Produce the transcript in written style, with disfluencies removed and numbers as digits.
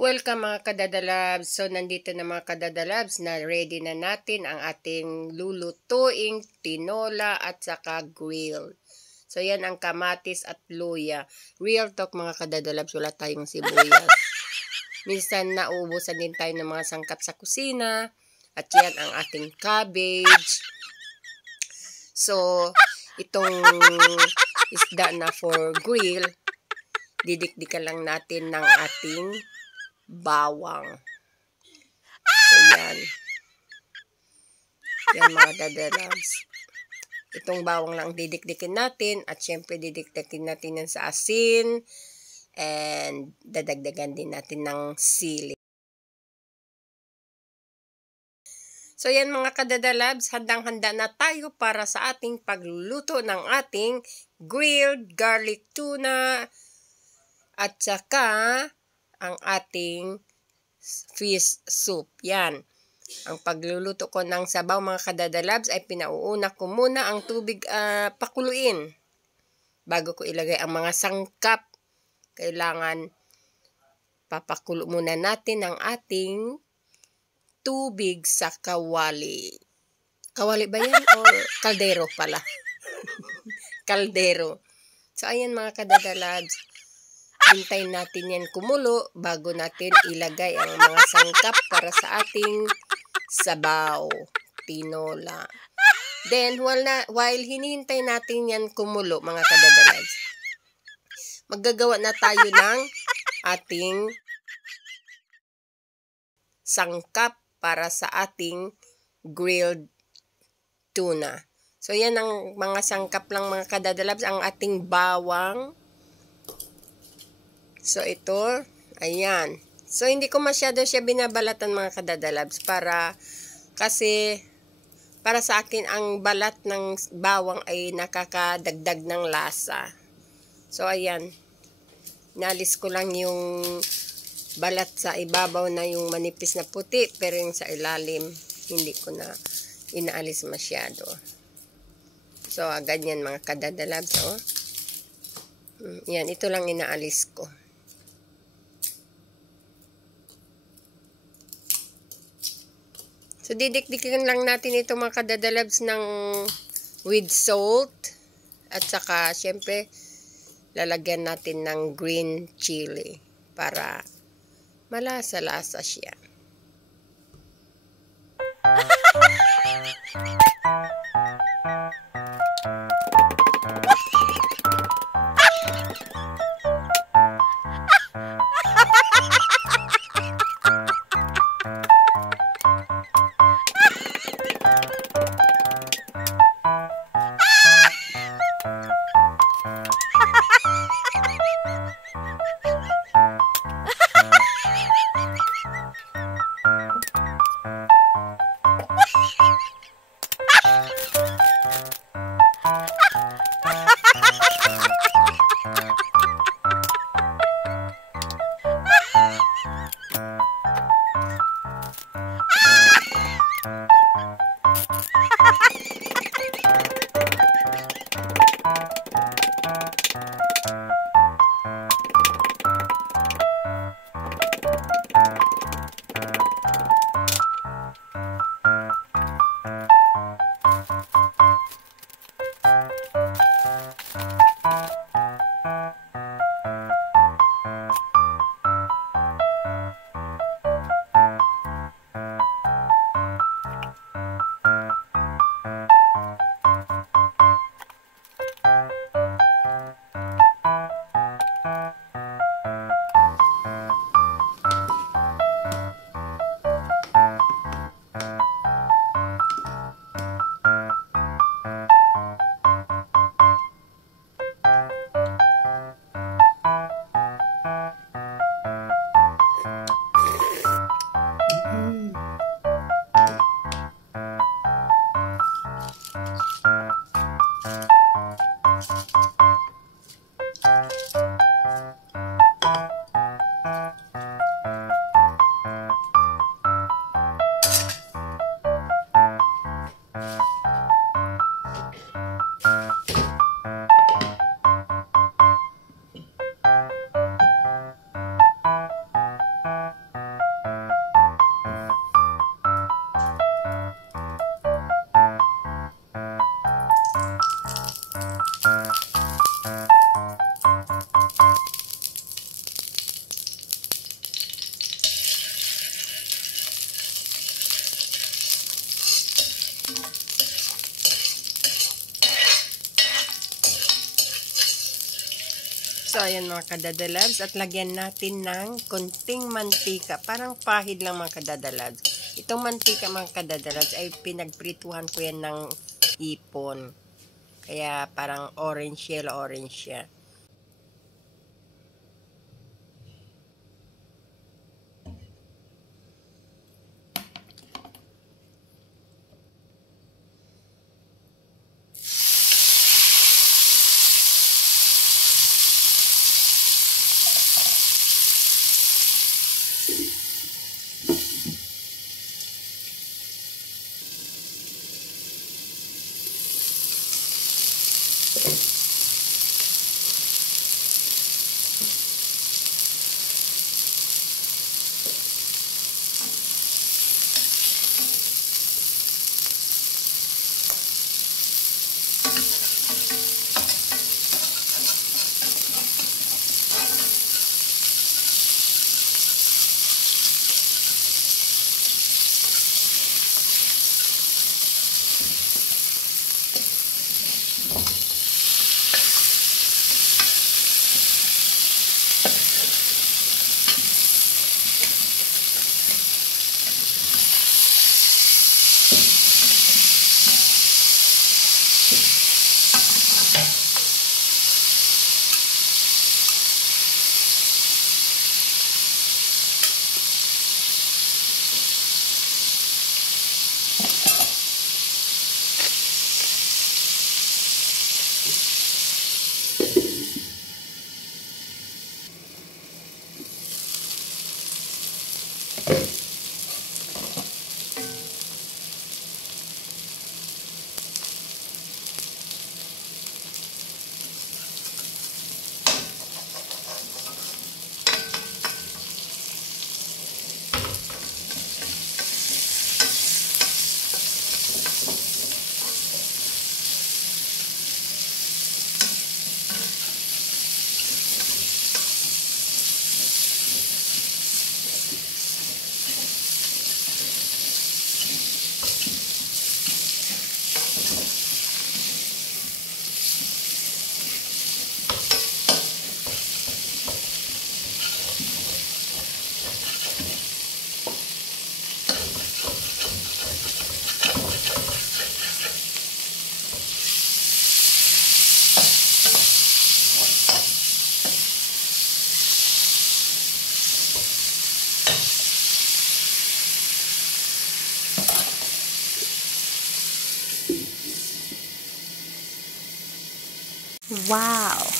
Welcome mga kadadalabs. So nandito na mga kadadalabs na ready na natin ang ating lulutuing tinola at saka grilled. So yan ang kamatis at luya. Real talk mga kadadalabs, wala tayong sibuyas. Minsan nauubusan din tayo ng mga sangkap sa kusina. At yan ang ating cabbage. So itong isda na for grill, didikdikan lang natin ng ating bawang. So, yan. Yan mga dadalabs. Itong bawang lang didikdikin natin. At syempre didikdikin natin yan sa asin. And dadagdagan din natin ng sili. So, yan mga kadadalabs. Handang-handa na tayo para sa ating pagluluto ng ating grilled garlic tuna. At saka ang ating fish soup. Yan. Ang pagluluto ko ng sabaw mga kadadalabs ay pinauuna ko muna ang tubig pakuluin. Bago ko ilagay ang mga sangkap, kailangan papakulo muna natin ang ating tubig sa kawali. Kawali ba yan? O kaldero pala? Kaldero. So, ayan mga kadadalabs. Hintayin natin yan kumulo bago natin ilagay ang mga sangkap para sa ating sabaw, tinola. Then, while hinihintay natin yan kumulo, mga kadadalabs, maggagawa na tayo ng ating sangkap para sa ating grilled tuna. So, yan ang mga sangkap lang mga kadadalabs, ang ating bawang. So, ito, ayan. So, hindi ko masyado siya binabalatan mga kadadalabs kasi para sa akin, ang balat ng bawang ay nakakadagdag ng lasa. So, ayan. Nalis ko lang yung balat sa ibabaw na yung manipis na puti, pero yung sa ilalim, hindi ko na inaalis masyado. So, ganyan mga kadadalabs, oh. Yan, ito lang inaalis ko. So, didikdikin lang natin ito mga kadadalabs ng with salt. At saka, syempre, lalagyan natin ng green chili para malasa-lasa siya. So, ayan mga kadadalabs. At lagyan natin ng konting mantika. Parang pahid lang mga kadadalabs. Itong mantika mga kadadalabs ay pinagprituhan ko yan ng hipon. Kaya parang orange, yellow orange siya. Wow!